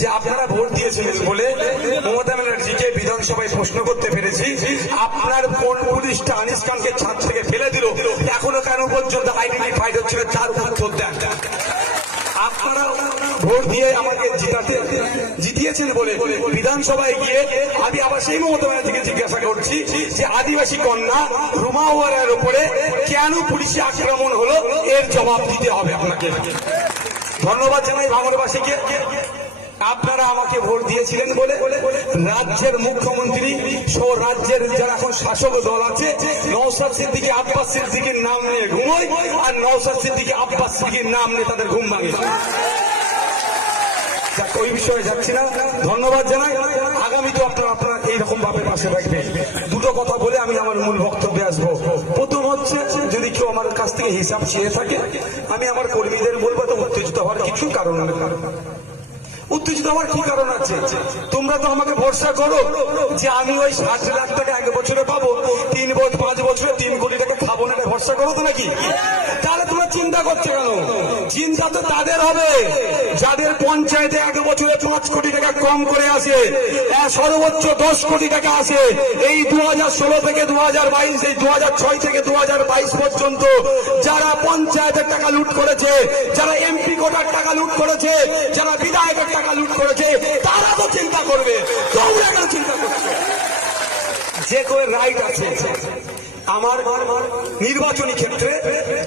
যে আপনারা ভোট দিয়েছিলেন বলে মমতা ব্যানার্জিকে বিধানসভায় প্রশ্ন করতে পেরেছি, আপনার কোন পুলিশটা আনিস খানকে ছাদ থেকে ফেলে দিল? এখনও কেন পর্যন্ত আইডেন্টিফাইড হচ্ছিল তার উত্তর দেন। আপনারা ভোট দিয়ে আমাকে জিতাতে জিতিয়েছেন বলে বিধানসভায় গিয়ে আমি আবার সেই মমতা ব্যানার্জিকে জিজ্ঞাসা করছি যে আদিবাসী কন্যা রুমা ওয়ারের উপরে কেন পুলিশে আক্রমণ হলো? এর জবাব দিতে হবে আপনাকে। ধন্যবাদ জানাই ভাঙরবাসীকে আপনারা আমাকে ভোট দিয়েছিলেন বলে রাজ্যের মুখ্যমন্ত্রী সহ রাজ্যের যারা এখন শাসক দল আছে নওসাদ সিদ্দিকি আব্বাস সিদ্দিকির নাম নিয়ে ঘুমোয় আর নওসাদ সিদ্দিকি আব্বাস সিদ্দিকির নাম নিয়ে তাদের ঘুম ভাঙে। ওই বিষয়ে যাচ্ছি না। ধন্যবাদ জানাই। আগামী তো আপনারা আপনারা এইরকম ভাবে পাশে রাখবেন দুটো কথা বলে আমি আমার মূল বক্তব্যে আসব। প্রথম হচ্ছে, যদি কেউ আমার কাছ থেকে হিসাব চেয়ে থাকে, আমি আমার কর্মীদের বলব তো উত্তেজিত হওয়ার কিছু কারণ উত্তেজিত হওয়ার কি কারণ আছে? তোমরা তো আমাকে ভরসা করো যে আমি ওই ষাট লাখ টাকা এক বছরে পাবো। তিন বছর পাঁচ বছরে তিন কোটি টাকা খাব না ভরসা করো তো নাকি? তাহলে তোমরা চিন্তা করছ কেন? চিন্তা তো তাদের হবে। যাদের পঞ্চায়েতে এক বছরে পাঁচ কোটি টাকা কম করে আসে সর্বোচ্চ দশ কোটি টাকা আসে। এই দু হাজার ষোলো থেকে দু হাজার বাইশ, এই দু হাজার ছয় থেকে দু হাজার বাইশ পর্যন্ত যারা পঞ্চায়েতের টাকা লুট করেছে, যারা এমপি কোটার টাকা লুট করেছে, যারা বিধায়কের টাকা লুট করেছে, তারা তো চিন্তা করবে তোমরা কেন চিন্তা করছ। যে কেউ রাইট আছে। আমার নির্বাচনী ক্ষেত্রে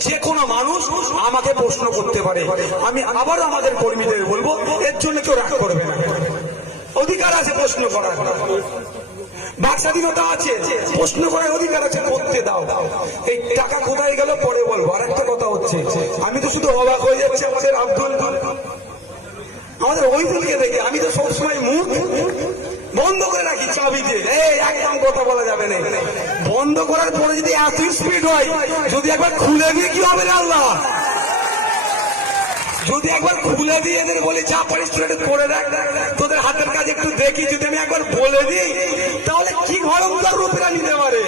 যে কোনো মানুষ আমাকে প্রশ্ন করতে পারে। আমি আবার আমাদের কর্মীদের বলব, এর জন্য কেউ রাগ করবে না। অধিকার আছে প্রশ্ন করার। বাক স্বাধীনতা আছে, প্রশ্ন করার অধিকার আছে, করতে দাও। এই টাকা কোথায় গেল পরে বলব। আর একটা কথা হচ্ছে, আমি তো শুধু অবাক হয়ে যাচ্ছে আমাদের আব্দুল। আমাদের ওইফুলকে দেখে আমি তো সবসময় মুখ বন্ধ করে রাখি চাবি দিয়ে একদম কথা বলা যাবে না। বন্ধ করার পরে যদি এত স্পিড হয়, যদি একবার খুলে দিয়ে কি হবে রে আল্লাহ? যদি একবার খুলে দিয়ে এদের বলি, যা পারিস একটু করে দেখ, তোদের হাতের কাজ একটু দেখি, যদি আমি একবার বলে দিই, তাহলে কি ভয়ঙ্কর রূপেরা নিতে পারে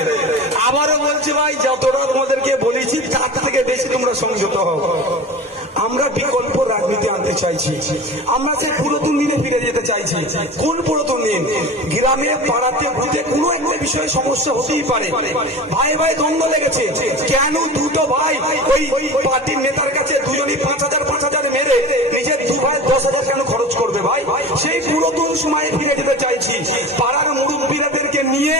আবারও বলছি ভাই, যতটা তোমাদেরকে বলেছি, তার থেকে বেশি তোমরা সংযত হও। আমরা বিকল্প রাজনীতি আনতে চাইছি। আমরা সেই পুরাতন দিনে ফিরে যেতে চাইছি। কোন পুরাতন দিন? গ্রামে, পাড়াতে, বুথে কোনো একটা বিষয়ে সমস্যা হতেই পারে। ভাই ভাই, দ্বন্দ্ব লেগেছে। কেন দুটো ভাই ওই পার্টির নেতার কাছে দুজনই পাঁচ হাজার পাঁচ হাজার মেরে নিজের দু ভাই দশ হাজার কেন খরচ করবে ভাই? সেই পুরাতন সময়ে ফিরে যেতে চাইছি। পাড়ার মুরব্বীরাদেরকে নিয়ে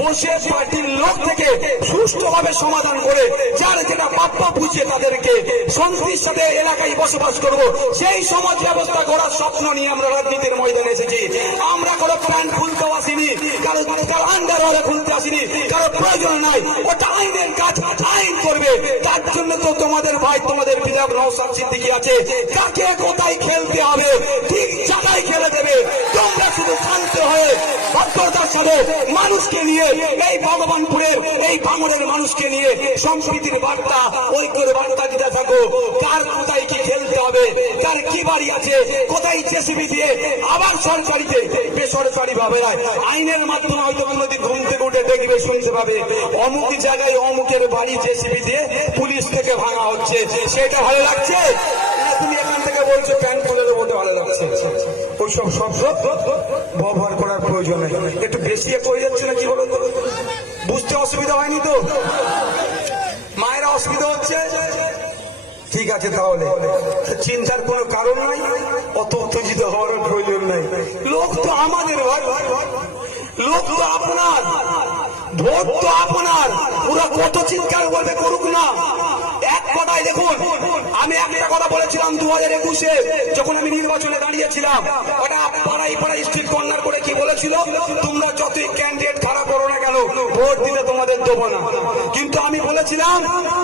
বসে পার্টির লোক থেকে সুষ্ঠুভাবে সমাধান করে যার যেটা প্রাপ্য বুঝে তাদেরকে শান্তির সাথে এলাকায় বসবাস করব। সেই সমাজ ব্যবস্থা করার স্বপ্ন নিয়ে আমরা রাজনীতির ময়দানে এসেছি। আমরা কোনো প্ল্যান খুলতেও আসিনি। কারও কারও আন্ডার হলে খুলতে আসিনি। কারও প্রয়োজন নাই। ওটা আইনের কাজ। আইন করবে। তার জন্য তো তোমাদের ভাই, তোমাদের বিধায়ক নওসাদ সিদ্দিকি আছে। কাকে কোথায় খেলতে হবে? ঠিক জায়গায় খেলে দেবে। তোমরা শুধু শান্ত হয়ে সাথে মানুষকে নিয়ে এই ভগবানপুরের এই ভাঙনের মানুষকে নিয়ে সম্প্রীতির বার্তা, ঐক্যের বার্তা দিতে থাকো। কার কোথায় কি খেলতে হবে? কার কি বাড়ি আছে? কোথায় জেসিবি দিয়ে আবার সরকারিতে বেসরকারি ভাবে আইনের মাধ্যমে হয়তো কোনোদিন ঘুম থেকে উঠে দেখবে, শুনতে পাবে। অমুক জায়গায় অমুকের বাড়ি জেসিবি দিয়ে পুলিশ থেকে ভাঙা হচ্ছে। সেটা ভালো লাগছে? তুমি এখান থেকে বলছো প্যান্ট খুলে দেবো ভালো লাগছে? ওইসব শব্দ ব্যবহার করার প্রয়োজন নেই। একটু বেশি হয়ে যাচ্ছে না কি বলো? বুঝতে অসুবিধা হয়নি তো? মায়েরা অসুবিধা হচ্ছে? ঠিক আছে তাহলে। চিন্তার কোনো কারণ নাই, অত উত্তেজিত হওয়ার প্রয়োজন নাই। লোক তো আমাদের লোক তো আপনার। ভোট তো আপনার। পুরো কত চিৎকার করবে করুক না। এক কথায় দেখুন, আমি একটা কথা বলেছিলাম দু হাজার একুশে, যখন আমি নির্বাচনে দাঁড়িয়েছিলাম। ওটা পাড়াই পাড়াই স্ট্রিট কর্নার করে কি বলেছিল? তোমরা যতই ক্যান্ডিডেট খারাপ করো না কেন, ভোট দিতে তোমাদের দেবো না। কিন্তু আমি বলেছিলাম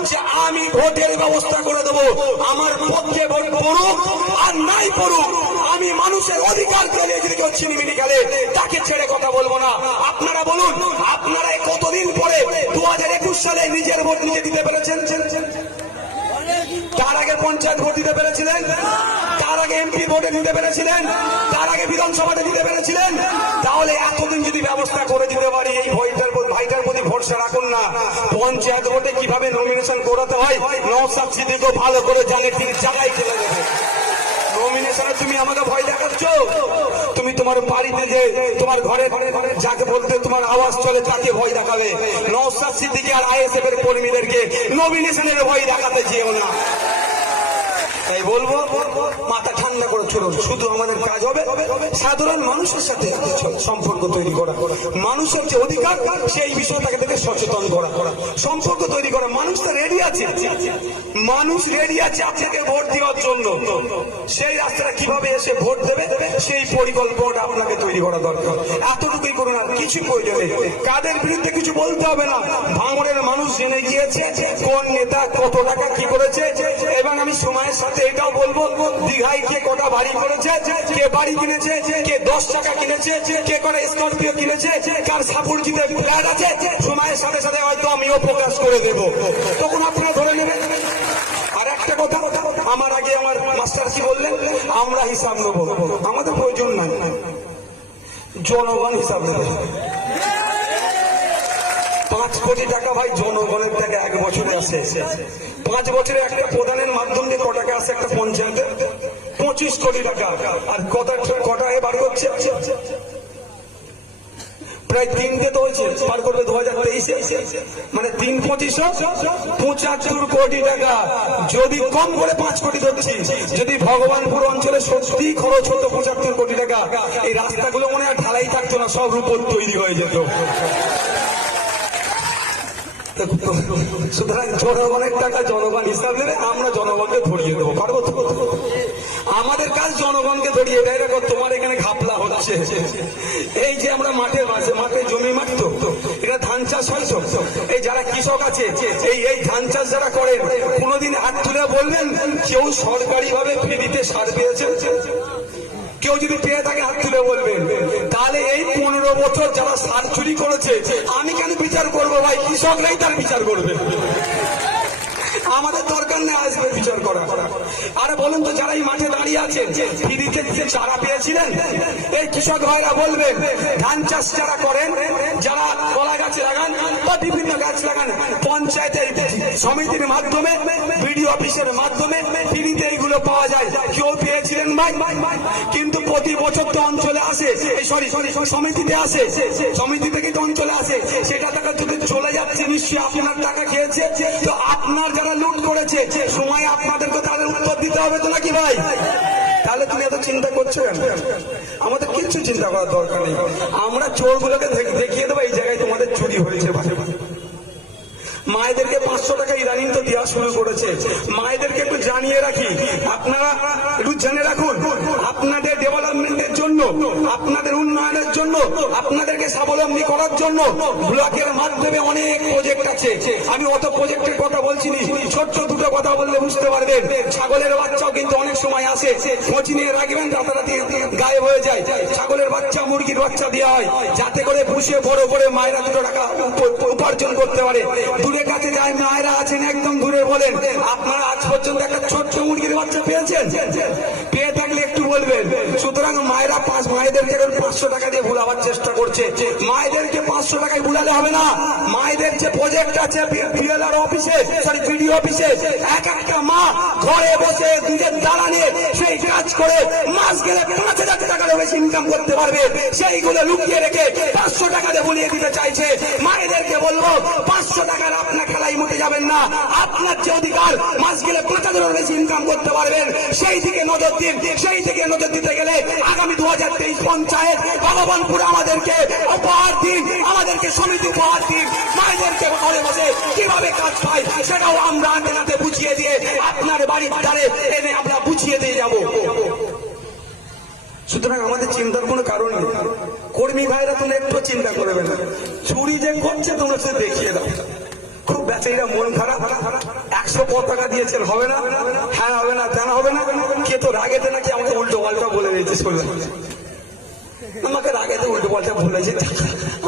যে আমি ভোটের ব্যবস্থা করে দেবো। আমার পক্ষে ভোট পড়ুক আর নাই পড়ুক আমি মানুষের অধিকার পেলে যদি কেউ ছিনিমিনি খেলে, তাকে ছেড়ে কথা বলব না। আপনারা বলুন, আপনারা কতদিন পরে দু হাজার একুশ সালে নিজের ভোট নিজে দিতে পেরেছেন? তার আগে পঞ্চায়েত ভোট দিতে পেরেছিলেন? তার আগে এমপি ভোটে দিতে পেরেছিলেন? তার আগে বিধানসভাতে দিতে পেরেছিলেন? তাহলে এতদিন যদি ব্যবস্থা করে দিতে পারি, এই ভয়টার ভাইটার প্রতি ভরসা রাখুন না। পঞ্চায়েত ভোটে কীভাবে নমিনেশন করাতে হয়? নৌসাদ সিদ্দিকও ভালো করে জানে ঠিক জায়গায় খেলে দেবে। তুমি আমাকে ভয় দেখাচ্ছ? তোমার বাড়িতে যে তোমার ঘরে যাকে বলতে তোমার আওয়াজ চলে, তাকে ভয় দেখাবে। নওসাদ সিদ্দিকী আর আইএসএফ এর কর্মীদেরকে নমিনেশনের ভয় দেখাতে চেয়েও না। তাই বলব চলুন শুধু আমাদের কাজ হবে সাধারণ মানুষের সাথে সম্পর্ক তৈরি করা। মানুষের যে অধিকার, সেই বিষয়টাকে থেকে সচেতন করা। সম্পর্ক তৈরি করা। মানুষ তো রেডি আছে। মানুষ রেডি আছে আপনাকে ভোট দেওয়ার জন্য। সেই রাস্তাটা কীভাবে এসে ভোট দেবে, সেই পরিকল্পনাটা আপনাকে তৈরি করা দরকার। এতটুকুই করুন আর কিছু প্রয়োজন কাদের বিরুদ্ধে কিছু বলতে হবে না। ভাঙড়ের মানুষ জেনে গিয়েছে কোন নেতা কত টাকা কি করেছে। এবং আমি সময়ের সাথে এটাও বলব, দীঘায় কে কটা বাড়ি করেছে? কে বাড়ি কিনেছে? কে দশ টাকা কিনেছে? কে করে স্করপিও কিনেছে? কার সাপুরজিতে ফ্ল্যাট আছে? সময়ের সাথে সাথে হয়তো আমিও প্রকাশ করে দেব। তখন আপনারা ধরে নেবেন। আর একটা কথা, আমার আগে আমার মাস্টার কি বললেন? আমরা হিসাব নেব। আমাদের প্রয়োজন নাই। জনগণ হিসাব নেবে। পাঁচ কোটি টাকা ভাই জনগণের টাকা এক বছরে আসে। পাঁচ বছরে একটা প্রধানের মাধ্যম দিয়ে ক টাকা আসে একটা পঞ্চায়েতে পঁচিশ কোটি টাকা। আর কটা কটা এ বার করছে প্রায় তিনটে তো হয়েছে। বার করবে দু হাজার তেইশে। মানে তিন পঁচিশ পঁচাত্তর কোটি টাকা। যদি কম করে পাঁচ কোটি ধরছি, যদি ভগবানপুর অঞ্চলে সত্যি খরচ হতো পঁচাত্তর কোটি টাকা, এই রাস্তাগুলো মনে হয় ঢালাই থাকতো না, সব রূপর তৈরি হয়ে যেত। সুতরাং জনগণের টাকা জনগণ হিসাব নেবে, আমরা জনগণকে ধরিয়ে দেবো। পারব তো জনগণকে ধরিয়ে দেয়, দেখো তোমার এখানে ঘাপলা হচ্ছে। এই যে আমরা মাঠে মাঝে মাঠে জমি মাঠ তো, এটা ধান চাষ হয় তো এই যারা কৃষক আছে, এই এই ধান চাষ যারা করেন, কোনোদিন হাত তুলে বলবেন, কেউ সরকারি ভাবে ফ্রিতে সার পেয়েছে কেউ যদি পেয়ে থাকে হাত তুলে বলবেন। তাহলে এই পনেরো বছর যারা সার চুরি করেছে, আমি কেন বিচার করব ভাই? কৃষকরাই তার বিচার করবে। আমাদের দরকার নেই আসবে বিচার করা আর বলুন তো যারা এই মাঠে দাঁড়িয়ে আছেন ফ্রিতে যে চারা পেয়েছিলেন, এই কৃষক ভাইরা বলবেন, ধান চাষ যারা করেন, যারা কলা গাছ লাগান বা বিভিন্ন গাছ লাগান, পঞ্চায়েতের সমিতির মাধ্যমে, বিডিও অফিসের মাধ্যমে ফ্রিতে এইগুলো পাওয়া যায়। কেউ পেয়েছিলেন ভাই কিন্তু প্রতি বছর তো অঞ্চলে আসে, এই সরি সরি সমিতিতে আসে, সমিতি থেকে তো অঞ্চলে আসে, সেটা টাকা যদি চলে যাচ্ছে, নিশ্চয়ই আপনার টাকা খেয়েছে। তো আপনার যারা লুট করেছে। সময় আপনাদেরকে তাদের উত্তর দিতে হবে তো নাকি ভাই? তাহলে তুমি এত চিন্তা করছ আমাদের কিচ্ছু চিন্তা করার দরকার নেই। আমরা চোরগুলোকে দেখ- দেখিয়ে দেবো, এই জায়গায় তোমাদের চুরি হয়েছে মায়েদেরকে পাঁচশো টাকা ইদানিং তো দেওয়া শুরু করেছে। মায়েদেরকে একটু জানিয়ে রাখি। আপনারা একটু জেনে রাখুন। আপনাদের ডেভেলপমেন্টের জন্য, আপনাদের উন্নয়নের জন্য, আপনাদেরকে স্বাবলম্বী করার জন্য ব্লকের মাধ্যমে অনেক প্রজেক্ট আছে। আমি অত প্রজেক্টের কথা বলছি ছোট্ট দুটো কথা বললে বুঝতে পারবেন। ছাগলের বাচ্চাও কিন্তু অনেক সময় আসে খোঁজ নিয়ে রাখবেন রাতারাতি গায়েব হয়ে যায়। ছাগলের বাচ্চা, মুরগির বাচ্চা দেওয়া হয়, যাতে করে পুষে বড় করে মায়েরা দুটো টাকা উপার্জন করতে পারে। দূরে কাছে যায়, মায়েরা আছেন, একদম দূরে বলেন, আপনারা আজ পর্যন্ত একটা ছোট্ট মুরগির বাচ্চা পেয়েছেন? একটু বলবেন, সুতরাং মায়েরা পাঁচ মায়েদেরকে এখন পাঁচশো টাকা দিয়ে ভুলাবার চেষ্টা করছে। মায়েদেরকে পাঁচশো টাকায় ভুলালে হবে না। মায়েদের যে প্রজেক্ট আছে বিএলআর অফিসে সরি অফিসে এক একটা মা ঘরে বসে সেই কাজ করে মাস গেলে পাঁচ হাজার বেশি ইনকাম করতে পারবে। সেইগুলো লুকিয়ে রেখে পাঁচশো টাকা দিয়ে ভুলিয়ে দিতে চাইছে। মায়েদেরকে বলব, পাঁচশো টাকার আপনার খেলায় মুটে যাবেন না। আপনার যে অধিকার, মাস গেলে পাঁচ হাজারের বেশি ইনকাম করতে পারবেন। সেই দিকে নজর দিন। সেই দিকে নজর দিতে গেলে আগামী দু হাজার তেইশ পঞ্চায়েত ভগবানপুর আমাদেরকে উপহার দিন, আমাদেরকে সমিতি উপহার দিন, মায়েদেরকে ঘরে বসে কীভাবে কাজ পায় সেটাও আমরা হাতে বুঝিয়ে দিয়ে আপনার বাড়ির ধারে এনে আমরা বুঝিয়ে দিয়ে যাব। সুতরাং আমাদের চিন্তার কোনো কারণ নেই। কর্মী ভাইরা তোমরা একটু চিন্তা করবে না। চুরি যে করছে তোমরা সে দেখিয়ে দাও। বেচারিরা মন খারাপ, একশো পতাকা দিয়েছেন, হবে না? হ্যাঁ হবে না, কেন হবে না? কে তো রাগেতে নাকি আমাকে উল্টো পাল্টা বলে দিয়েছে শুনলাম আমাকে রাগেতে উল্টো পাল্টা বলেছে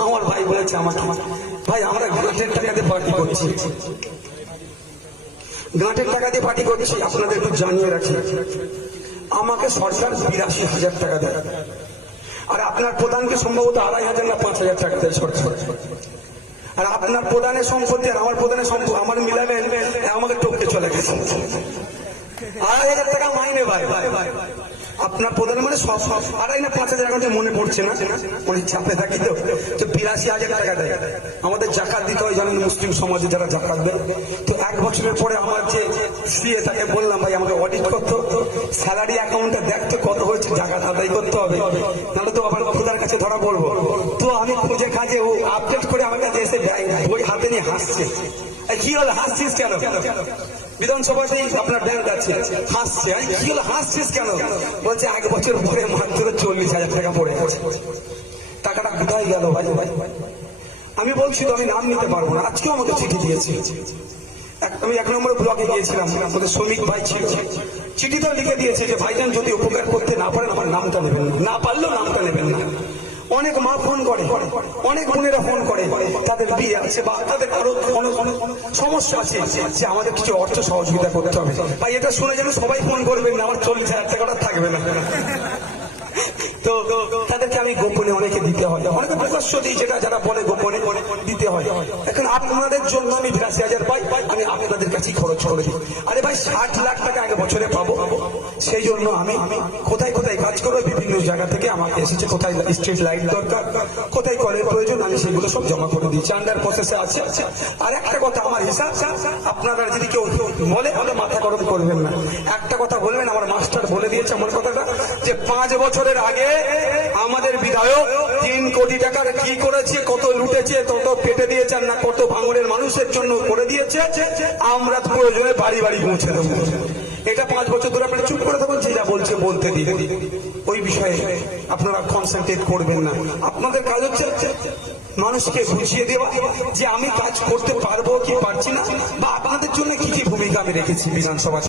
আমার ভাই বলেছে আমাকে। ভাই, আমরা গাঁটের টাকাতে পার্টি করছি। গাঁটের টাকা দিয়ে পার্টি করছি, আপনাদের একটু জানিয়ে রাখি। আমাকে সরকার বিরাশি হাজার টাকা দেয়। আর আপনার প্রধানকে সম্ভবত আড়াই হাজার না পাঁচ হাজার টাকা দেয় সরকার। আর আপনার প্রধানের সম্পত্তি আর আমার প্রধানের সম্পত্তি, আমার মিলাবে আমাকে টপকে চলে গেছে। আড়াই হাজার টাকা মাইনে ভাই। ভাই ভাই আপনার প্রধান মানে সব আড়াই না পাঁচ হাজার টাকা মনে পড়ছে না? অনেক চাপে থাকি তো। তো বিরাশি হাজার টাকা দেয়। আমাদের জাকাত দিতে হয়, জানেন মুসলিম সমাজে যারা জাকাত দেয়। তো এক বছরের পরে আমার যে সিএ তাকে বললাম, ভাই, আমাকে অডিট করতে হতো স্যালারি অ্যাকাউন্টে দেখতে কত হয়েছে, জাকাত আদায় করতে হবে। নাহলে তো আবার খোদার কাছে ধরা পড়ব। তো আমি খুঁজে খাজে ও আপডেট করে আমার কাছে এসে দেয় বই হাসছে। এই কি হলো? হাসছিস কেন? বিধানসভাতেই আপনার ব্যাংক আছে হাসছে। কি হলো? হাসছিস কেন? বলছে, এক বছর পরে মাত্র চল্লিশ হাজার টাকা পড়ে টাকাটা কোথায় গেল ভাই? ভাই আমি বলছি, তো আমি নাম নিতে পারব না। আজকেও আমাকে চিঠি দিয়েছে। আমি এক নম্বর ব্লকে গিয়েছিলাম। আমাদের শ্রমিক ভাই ছিল। চিঠিতেও লিখে দিয়েছে যে, ভাইজান, যদি উপকার করতে না পারেন, আমার নামটা নেবেন না। না পারলেও নামটা নেবেন না। অনেক মা ফোন করে, অনেক বোনেরা ফোন করে, তাদের বিয়ে আছে বা তাদের আরও সমস্যা আছে যে আমাদের কিছু অর্থ সহযোগিতা করতে হবে। ভাই, এটা শুনে যেন সবাই ফোন করবেন না, আমার চল্লিশ হাজার টাকাটা থাকবে না। তো তাদেরকে আমি গোপনে অনেকে দিতে হয়। অনেকে প্রকাশ্য দিই যেটা যারা বলে গোপনে দিতে হয়। এখন আপনাদের জন্য আমি বিরাশি হাজার পাই, আমি আপনাদের কাছেই খরচ করে দিই। আরে ভাই, ষাট লাখ টাকা আগে বছরে পাবো। সেই জন্য আমি কোথায় কোথায় কাজ করব, বিভিন্ন জায়গা থেকে আমাকে এসেছে, কোথায় স্ট্রিট লাইট দরকার, কোথায় কলের প্রয়োজন, আমি সেগুলো সব জমা করে দিচ্ছি আন্ডার প্রসেসে আছে আর একটা কথা, আমার হিসাব, আপনারা যদি কেউ বলে তাহলে মাথা গরম করবেন না। একটা কথা বলবেন, আমার মাস্টার বলে দিয়েছে আমার কথাটা, যে পাঁচ বছরের আগে আমাদের বিধায়ক তিন কোটি টাকার কি করেছে, কত লুটেছে কত পেটে দিয়েছে, আর না কত ভাঙড়ের মানুষের জন্য করে দিয়েছে, আমরা প্রয়োজনে বাড়ি বাড়ি পৌঁছে দেবো। এটা পাঁচ বছর ধরে আপনারা চুপ করে থাকুন যে যা বলছে বলতে দিন। ওই বিষয়ে আপনারা কনসেন্ট্রেট করবেন না। আপনাদের কাজ হচ্ছে মানুষকে বুঝিয়ে দেওয়া, যে আমি কাজ করতে পারব কি পারছি না, বা আপনাদের জন্য কি কি ভূমিকা আমি রেখেছি বিধানসভা